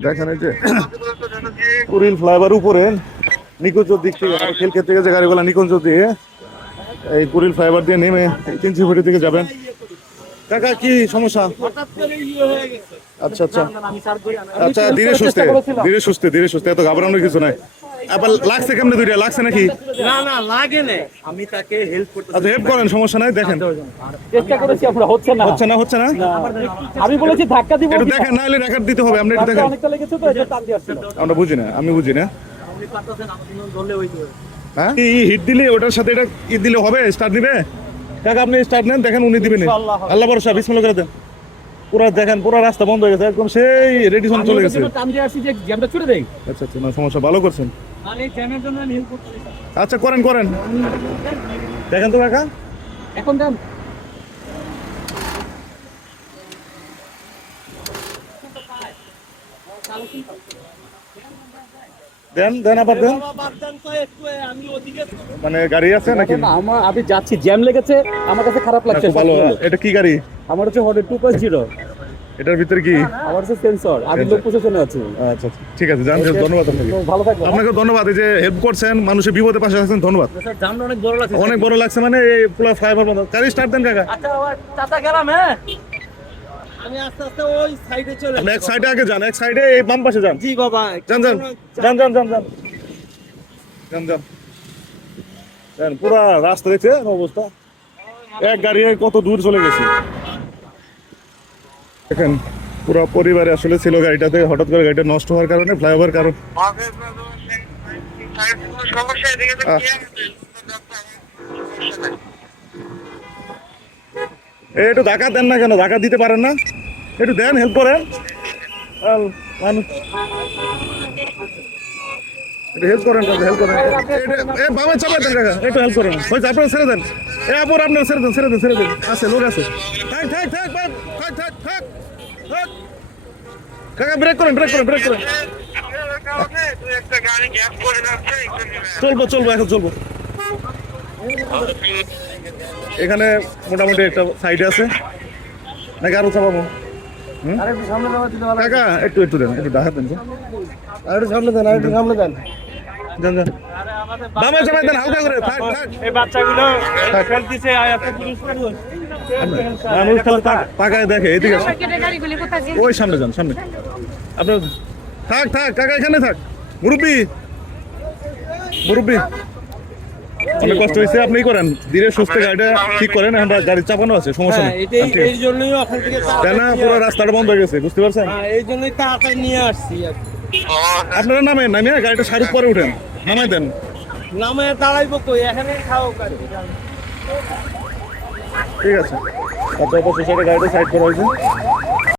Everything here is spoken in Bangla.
দেখেন এই যে কুড়িল ফ্লাইওভার উপরে নিকুঞ্জর দিক থেকে খেলক্ষেত থেকে যে গাড়িগুলো নিকুঞ্জ দিয়ে এই কুড়িল ফ্লাইওভার দিয়ে নেমে তিনশি ফুটি দিকে যাবেন। কাকা, কি সমস্যা? আচ্ছা আচ্ছা। আচ্ছা ধীরে সুস্থে ধীরে সুস্থে ধীরে সুস্থে, এত ঘাবড়ানোর কিছু নাই। আবার লাগছে কেমনে দুইটা? লাগছে নাকি? না না লাগে না আমি তাকে হেল্প করতে আচ্ছা হেল্প করেন সমস্যা নাই দেখেন। চেষ্টা করেছি আমরা হচ্ছে না। হচ্ছে না হচ্ছে না? আমি বলেছি ধাক্কা দিব একটু দেখেন নাহলে রেকর্ড দিতে হবে আপনি একটু দেখেন। অনেকটা লেগেছে তো এটা টান দিয়ে আসছিল আমরা। বুঝি না আমি বুঝি না। আপনি পারতেছেন জন্য ধরলে ওই হ্যাঁ? ই হিট দিলে ওটার সাথে এটা ই দিলে হবে স্টার্ট দিবে? কাকা আপনি স্টার্ট নেন দেখেন উনি দিবেন। ইনশাআল্লাহ আল্লাহ ভরসা বিসমিল্লাহ করে দেন। পুরা দেখেন পুরা রাস্তা বন্ধ হয়ে গেছে একদম সেই রেডি চলে গেছে। আসছি যে জ্যামটা ছুড়ে দেই। আচ্ছা আচ্ছা না সমস্যা ভালো করছেন। মানে আচ্ছা করেন করেন। দেখেন তো কাকা। এখন দেন। দেন দেন আবার দেন। বাগদান তো একটু আমি ওদিকে মানে গাড়ি আছে নাকি? আমার আমি যাচ্ছি। জ্যাম লেগেছে আমার কাছে খারাপ লাগছে। ভালো। এটা কি গাড়ি? আমার হচ্ছে হর্ডের টু পয়েন্ট জিরো এটার ভিতরে কি? আমার সেন্সর আমি লোক পজিশনে আছি। আচ্ছা আচ্ছা। ঠিক আছে জান ধন্যবাদ আপনাকে। ভালো থাকবেন। আপনাকে ধন্যবাদ এই যে হেল্প করছেন মানুষের বিপদে পাশে আছেন ধন্যবাদ। স্যার জামটা অনেক বড় লাগছে অনেক বড় লাগছে মানে এই পুরো ফ্লাইওভার বন্ধ। গাড়ি স্টার্ট দেন কাকা। আচ্ছা চাচা গেলাম হ্যাঁ? আমি আস্তে আস্তে ওই সাইডে চলে আপনি এক সাইডে আগে যান এক সাইডে এই বাম পাশে যান। জি বাবা যান যান যান যান যান যান। যান যান। যান পুরা রাস্তা দেখছে অবস্থা। এক গাড়ি কত দূর চলে গেছে। দেখেন, পুরো পরিবারে আসলে ছিল গাড়িটাতে, হঠাৎ করে গাড়িটা নষ্ট হওয়ার কারণে ফ্লাইওভার কারণ। একটু ধাক্কা দেন না কেন? ধাক্কা দিতে পারেন না? একটু দেন হেল্প করেন একটু হেল্প করেন হেল্প করেন। এ একটু হেল্প করেন। ছেড়ে দেন। এ আপনারা ছেড়ে দেন ছেড়ে দেন ছেড়ে দেন। আছে, লোক আছে। থাক থাক থাক থাক থাক থাক কাকা ব্রেক করেন ব্রেক করেন ব্রেক করেন। চলবো চলবো এখন চলবো। এখানে মোটামুটি একটা সাইড আছে। নাকি আরও চাপাবো? কাকা একটু একটু দেন একটু ডাকা দেন তো। আর একটু সামনে দেন আর একটু সামনে দেন। যান যান বামে চাপাই দেন হালকা করে থাক থাক। এই বাচ্চাগুলো খেলতেছে মানুষ খালি তাকায় দেখে এদিকে ওই সামনে যান সামনে। আপনার থাক থাক কাকা এখানে থাক। মুরব্বি মুরব্বি। অনেক কষ্ট হয়েছে আপনি করেন। ধীরে সুস্থ গাড়িটা ঠিক করেন এখন গাড়ি চাপানো আছে সমস্যা হ্যাঁ নেই আছে। এই জন্যই থেকে পুরো রাস্তাটা বন্ধ হয়ে গেছে বুঝতে পারছেন? হ্যাঁ এই জন্যই তাড়াতাড়ি নিয়ে আসছি আপনারা নামেন নামিয়ে গাড়িটা শাহরুখ পরে উঠেন নামাই দেন। নামে দাঁড়াইবো কই? এখানে খাও গাড়ি। ঠিক আছে। আচ্ছা অবশ্যই সেটা গাড়িটা সাইড করা হয়েছে।